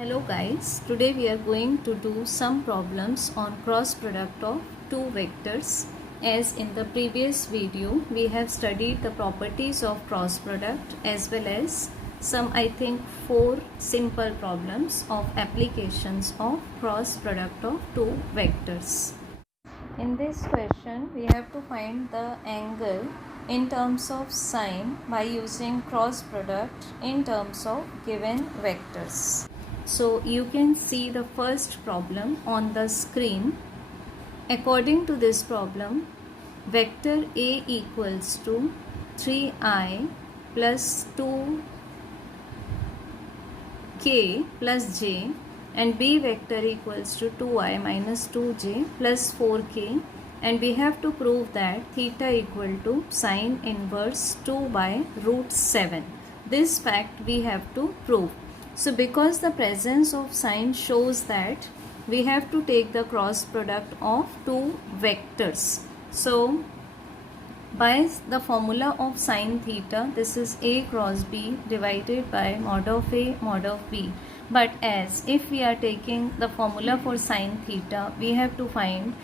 Hello guys, today we are going to do some problems on cross product of two vectors. As in the previous video, we have studied the properties of cross product as well as some four simple problems of applications of cross product of two vectors. In this question, we have to find the angle in terms of sine by using cross product in terms of given vectors. So you can see the first problem on the screen. According to this problem, vector A equals to 3i plus 2k plus j and B vector equals to 2i minus 2j plus 4k, and we have to prove that theta equal to sine inverse 2 by root 7. This fact we have to prove. So because the presence of sine shows that we have to take the cross product of two vectors. So by the formula of sine theta, this is a cross b divided by mod of a mod of b. But as if we are taking the formula for sine theta, we have to find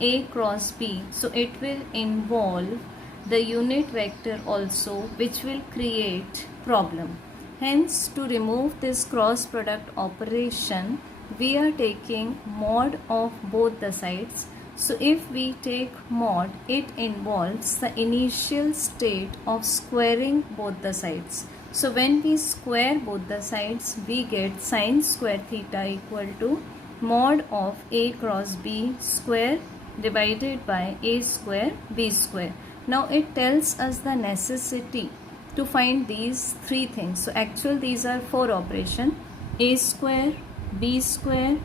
a cross b. So it will involve the unit vector also, which will create problem. Hence, to remove this cross product operation, we are taking mod of both the sides. So if we take mod, it involves the initial state of squaring both the sides. So when we square both the sides, we get sine square theta equal to mod of a cross b square divided by a square b square. Now it tells us the necessity to find these three things. So actually these are four operations: a square, b square,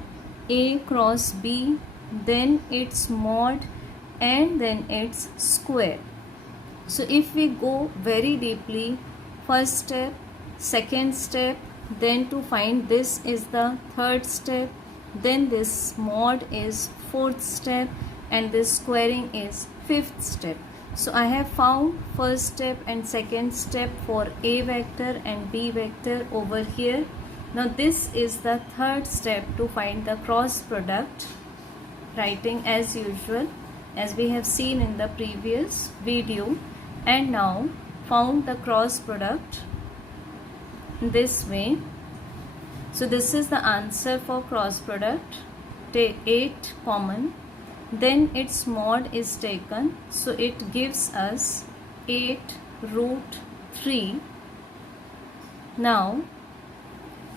a cross b, then its mod, and then its square. So if we go very deeply, first step, second step, then to find this is the third step, then this mod is fourth step, and this squaring is fifth step. So I have found first step and second step for a vector and b vector over here. Now this is the third step to find the cross product, writing as usual as we have seen in the previous video, and now found the cross product this way. So this is the answer for cross product. Take 8 common, then its mod is taken, so it gives us 8 root 3. Now,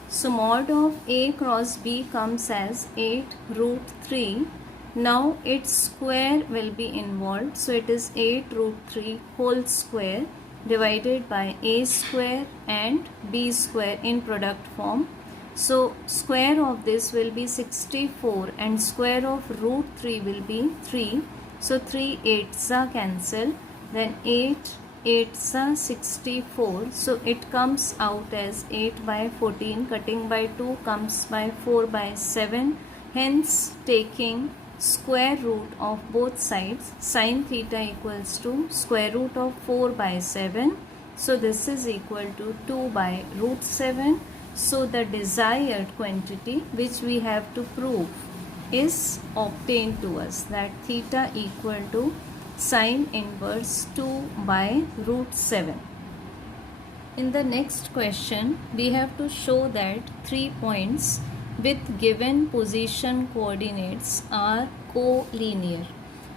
so mod of a cross b comes as 8 root 3. Now its square will be involved, so it is 8 root 3 whole square divided by a square and b square in product form. So square of this will be 64 and square of root 3 will be 3. So 3 8s are cancelled, then 8 8s are 64. So it comes out as 8 by 14, cutting by 2 comes by 4 by 7. Hence taking square root of both sides, sine theta equals to square root of 4 by 7. So this is equal to 2 by root 7. So the desired quantity which we have to prove is obtained to us, that theta equal to sine inverse 2 by root 7. In the next question, we have to show that 3 points with given position coordinates are collinear.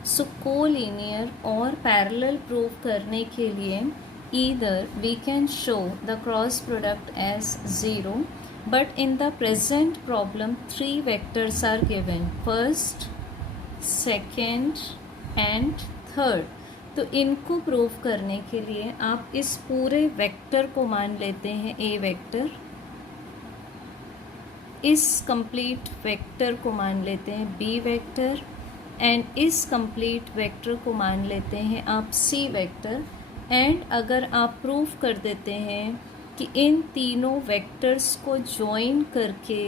So collinear or parallel proof करने के लिए either we can show the cross product as 0, but in the present problem 3 vectors are given, first, second and third. तो इनको prove करने के लिए आप इस पूरे वेक्टर को मान लेते हैं a वेक्टर, इस कंप्लीट वेक्टर को मान लेते हैं b वेक्टर, एंड इस कंप्लीट वेक्टर को मान लेते हैं आप c वेक्टर. एंड अगर आप प्रूव कर देते हैं कि इन तीनों वेक्टर्स को ज्वाइन करके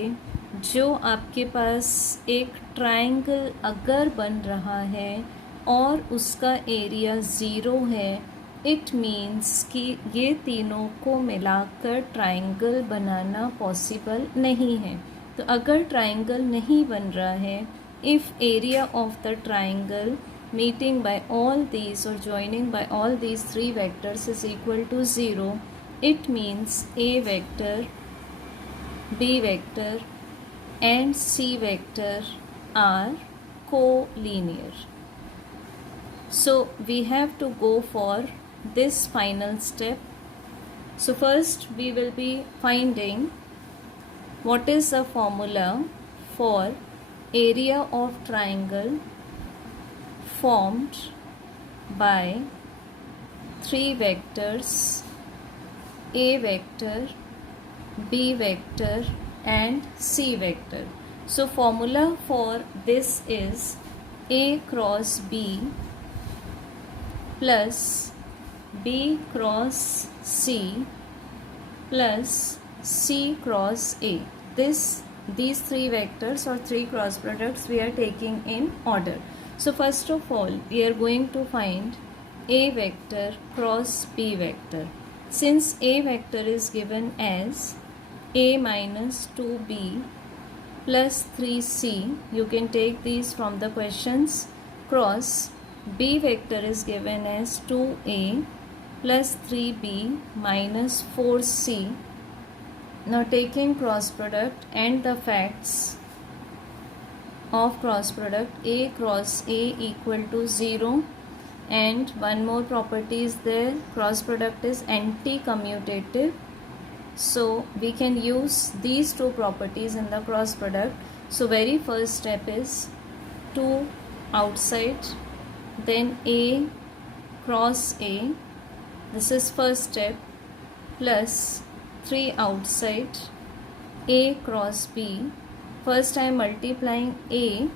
जो आपके पास एक ट्रायंगल अगर बन रहा है और उसका एरिया 0 है, इट मीन्स कि ये तीनों को मिलाकर ट्राइंगल बनाना पॉसिबल नहीं है। तो अगर ट्राइंगल नहीं बन रहा है, if area of the triangle meeting by all these or joining by all these three vectors is equal to 0, it means A vector, B vector and C vector are collinear. So we have to go for this final step. So first we will be finding what is the formula for area of triangle formed by three vectors A vector, B vector and C vector. So formula for this is A cross B plus B cross C plus C cross A. These three vectors or three cross products we are taking in order. So first of all we are going to find A vector cross B vector. Since A vector is given as A minus 2B plus 3C, you can take these from the questions. Cross B vector is given as 2A plus 3B minus 4C. Now taking cross product and the facts of cross product, A cross A equal to 0. And one more property is there, cross product is anti-commutative. So we can use these two properties in the cross product. So very first step is 2 outside, then A cross A, this is first step, plus 3 outside, A cross B. First I am multiplying A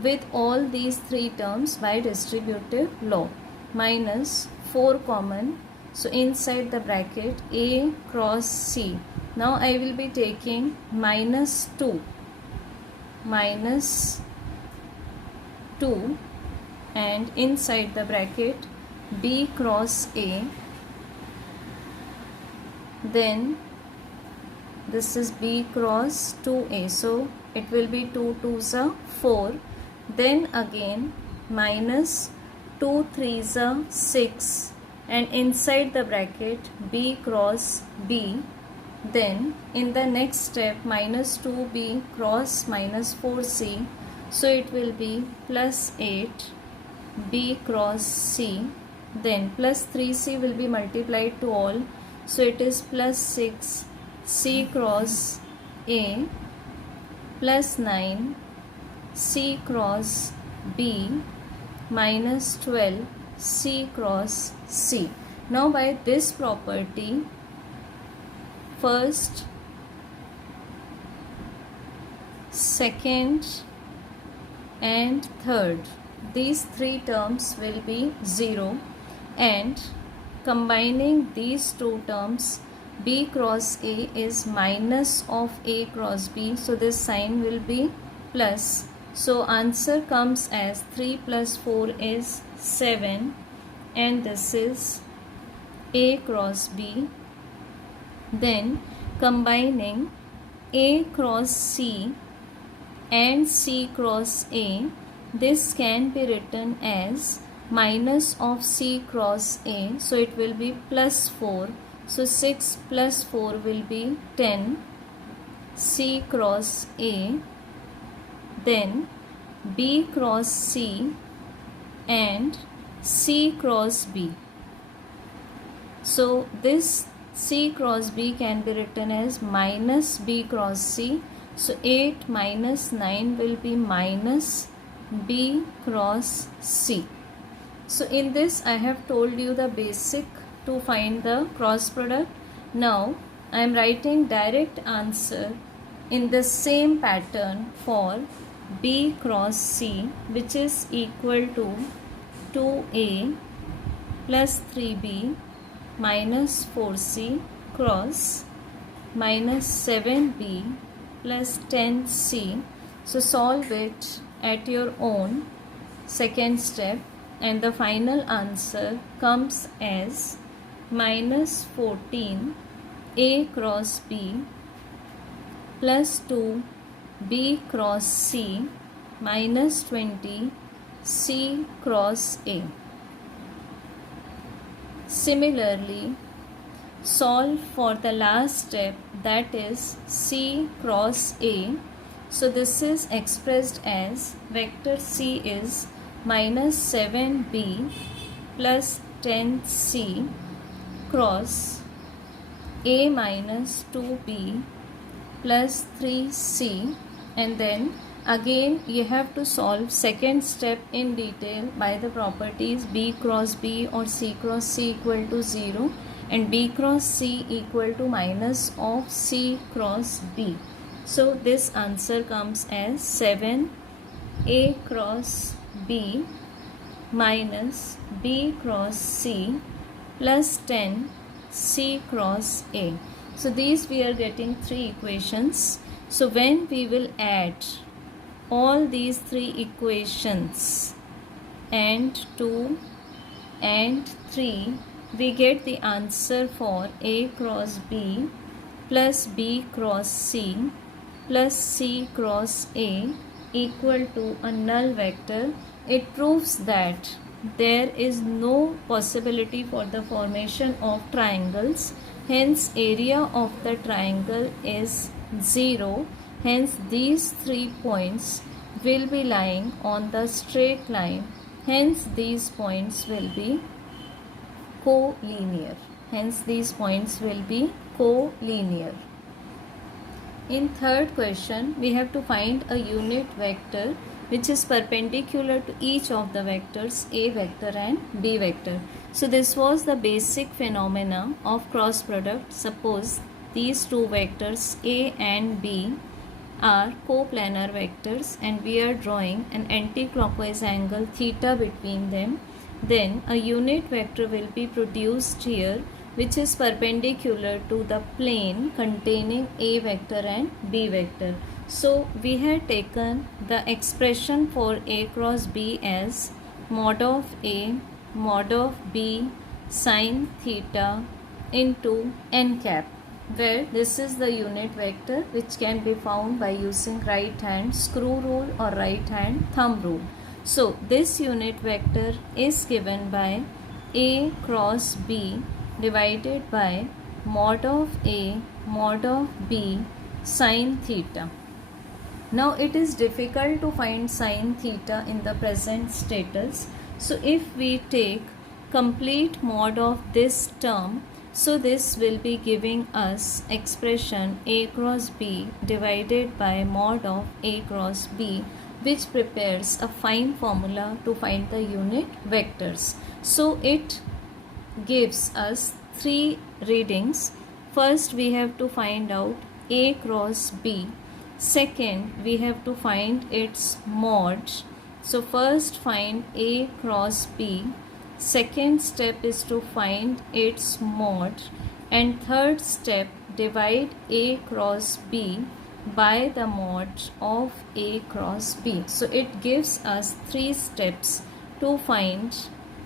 with all these three terms by distributive law, minus 4 common, so inside the bracket A cross C. Now I will be taking minus 2 and inside the bracket B cross A, then this is B cross 2A, so it will be 2 2s are 4. Then again minus 2 3s are 6 and inside the bracket B cross B. Then in the next step minus 2B cross minus 4C, so it will be plus 8 B cross C. Then plus 3C will be multiplied to all, so it is plus 6 C cross A plus 9 C cross B minus 12 C cross C. Now by this property, first, second and third, these three terms will be 0, and combining these two terms, B cross A is minus of A cross B, so this sign will be plus. So answer comes as 3 plus 4 is 7, and this is A cross B. Then combining A cross C and C cross A, this can be written as minus of C cross A, so it will be plus 4. So 6 plus 4 will be 10 C cross A. Then B cross C and C cross B. So this C cross B can be written as minus B cross C. So 8 minus 9 will be minus B cross C. So in this I have told you the basic to find the cross product. Now I am writing direct answer in the same pattern for B cross C, which is equal to 2A plus 3B minus 4C cross minus 7B plus 10C. So solve it at your own. Second step, and the final answer comes as minus 14 A cross B plus 2 B cross C minus 20 C cross A. Similarly, solve for the last step, that is C cross A. So this is expressed as vector C is minus 7B plus 10C cross A minus 2B plus 3C, and then again you have to solve second step in detail by the properties B cross B or C cross C equal to 0 and B cross C equal to minus of C cross B. So this answer comes as 7 A cross B minus B cross C plus 10 C cross A. So these we are getting three equations. So when we will add all these three equations and 2 and 3, we get the answer for A cross B plus B cross C plus C cross A equal to a null vector. It proves that there is no possibility for the formation of triangles, hence area of the triangle is 0. Hence these 3 points will be lying on the straight line, hence these points will be collinear. In third question, we have to find a unit vector which is perpendicular to each of the vectors A vector and B vector. So this was the basic phenomena of cross product. Suppose these two vectors A and B are coplanar vectors and we are drawing an anti-clockwise angle theta between them. Then a unit vector will be produced here which is perpendicular to the plane containing A vector and B vector. So we had taken the expression for A cross B as mod of A mod of B sine theta into n cap, where this is the unit vector which can be found by using right hand screw rule or right hand thumb rule. So this unit vector is given by A cross B divided by mod of A mod of B sine theta. Now it is difficult to find sine theta in the present status. So if we take complete mod of this term, so this will be giving us expression A cross B divided by mod of A cross B, which prepares a fine formula to find the unit vectors. So it gives us three readings. First we have to find out A cross B. Second, we have to find its mod. So first find A cross B. Second step is to find its mod. And third step, divide A cross B by the mod of A cross B. So it gives us three steps to find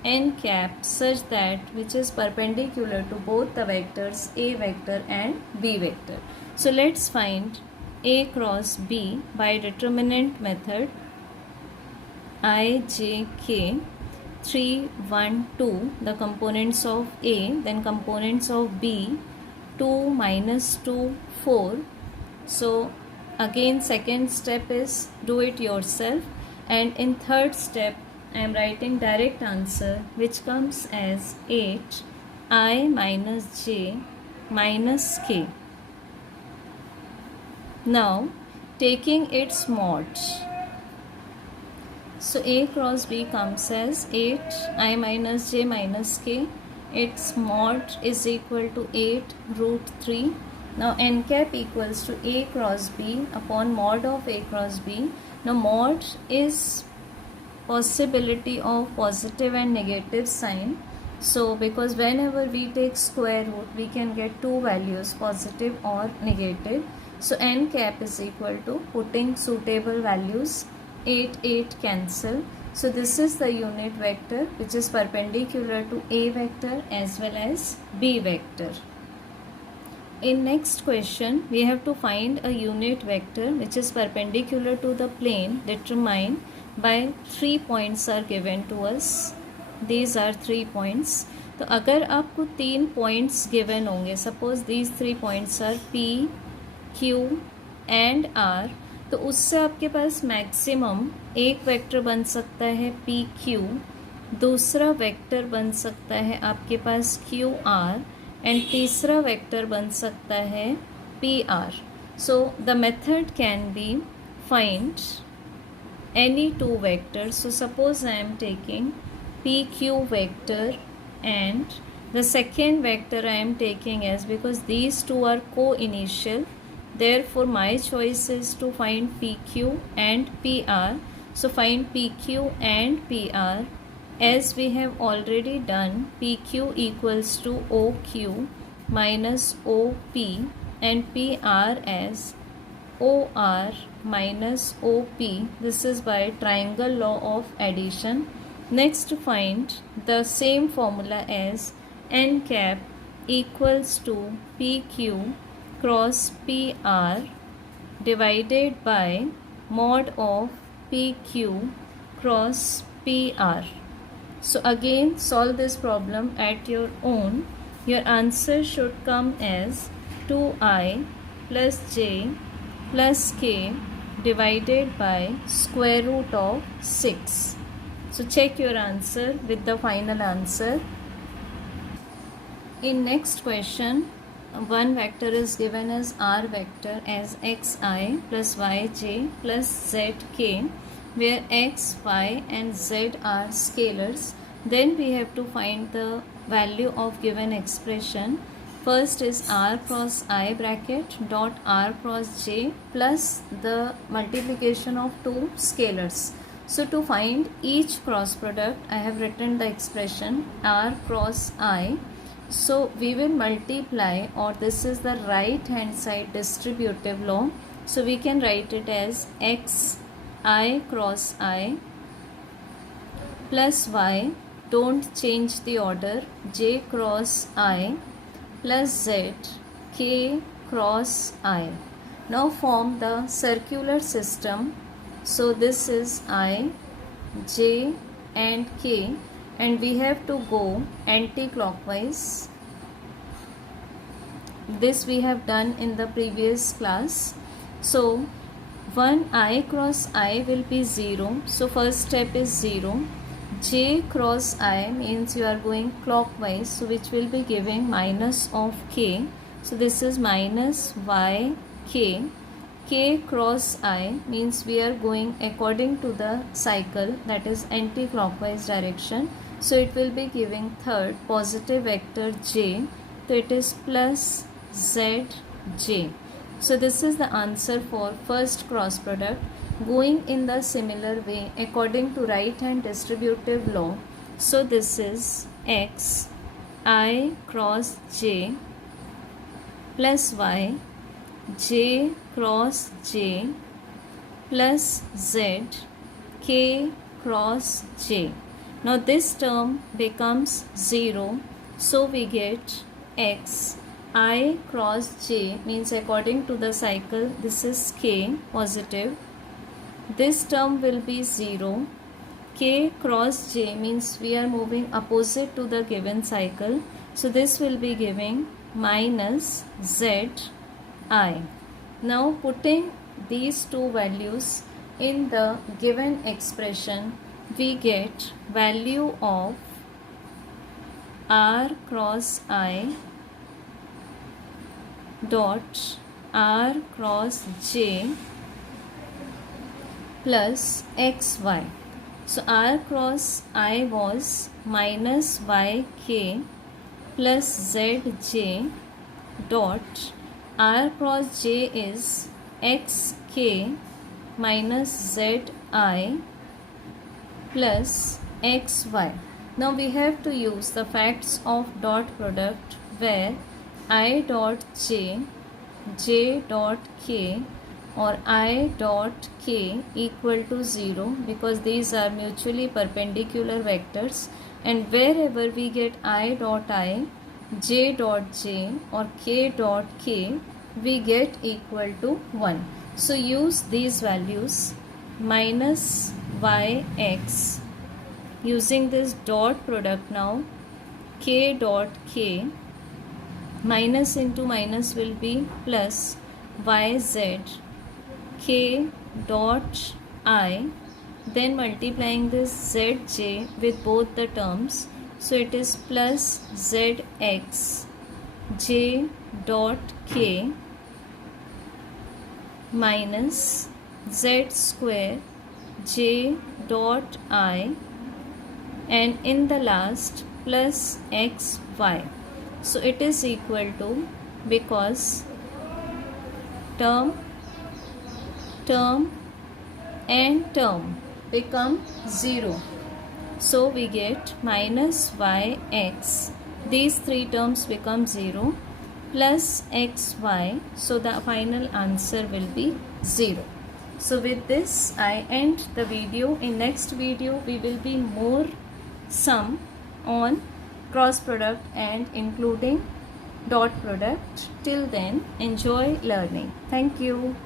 n cap such that which is perpendicular to both the vectors A vector and B vector. So let's find A cross B by determinant method. I, J, K, 3, 1, 2, the components of A, then components of B, 2, minus 2, 4. So again second step is do it yourself, and in third step I am writing direct answer which comes as 8 I minus J minus K. Now taking its mods, so A cross B comes as 8 I minus J minus K. Its mod is equal to 8 root 3. Now n cap equals to A cross B upon mod of A cross B. Now mod is possibility of positive and negative sign. So because whenever we take square root, we can get two values, positive or negative. So n cap is equal to putting suitable values 8, 8 cancel. So this is the unit vector which is perpendicular to A vector as well as B vector. In next question, we have to find a unit vector which is perpendicular to the plane determined by 3 points are given to us. These are 3 points. तो अगर आपको 3 points given होंगे, suppose these 3 points are P, Q and R, तो उससे आपके पास maximum एक vector बन सकता है पी क्यू, दूसरा वेक्टर बन सकता है आपके पास क्यू आर एंड तीसरा वेक्टर बन सकता है P R. So the method can be find any two vectors. So suppose I am taking PQ vector and the second vector I am taking as, because these two are co-initial, therefore my choice is to find PQ and PR. So find PQ and PR as we have already done. PQ equals to OQ minus OP and PR as OR minus OP. This is by triangle law of addition. Next find the same formula as n cap equals to PQ cross PR divided by mod of PQ cross PR. So again solve this problem at your own. Your answer should come as 2i plus j plus k divided by square root of 6. So check your answer with the final answer. In next question, one vector is given as r vector as xi plus yj plus zk, where x, y and z are scalars. Then we have to find the value of given expression. First is r cross I bracket dot r cross j plus the multiplication of two scalars. So to find each cross product, I have written the expression r cross I. So we will multiply, or this is the right hand side distributive law. So we can write it as x I cross I plus y, don't change the order, j cross I plus z k cross I. Now form the circular system. So this is I, j and k, and we have to go anti-clockwise. This we have done in the previous class. So 1 I cross I will be 0. So first step is 0. J cross I means you are going clockwise, so which will be giving minus of k. So this is minus y k. K cross I means we are going according to the cycle, that is anti-clockwise direction. So it will be giving third positive vector j. So it is plus zj. So this is the answer for first cross product. Going in the similar way according to right hand distributive law. So this is x I cross j plus y, j cross j plus z k cross j. Now this term becomes 0. So we get x I cross j means according to the cycle this is k positive. This term will be 0. K cross j means we are moving opposite to the given cycle. So this will be giving minus z I. Now putting these two values in the given expression, we get value of r cross I dot r cross j plus xy. So r cross I was minus yk plus zj dot r cross j is xk minus zi plus xy. Now we have to use the facts of dot product, where I dot j, j dot k or I dot k equal to 0, because these are mutually perpendicular vectors, and wherever we get I dot I, j dot j or k dot k, we get equal to 1. So use these values minus yx, using this dot product now, k dot k, minus into minus will be plus yz k dot I, then multiplying this zj with both the terms, so it is plus zx j dot k minus z square j dot I, and in the last plus xy. So it is equal to, because term and term become 0, so we get minus yx, these three terms become 0, plus xy, so the final answer will be 0. So with this I end the video. In next video we will be more sum on cross product and including dot product. Till then, enjoy learning. Thank you.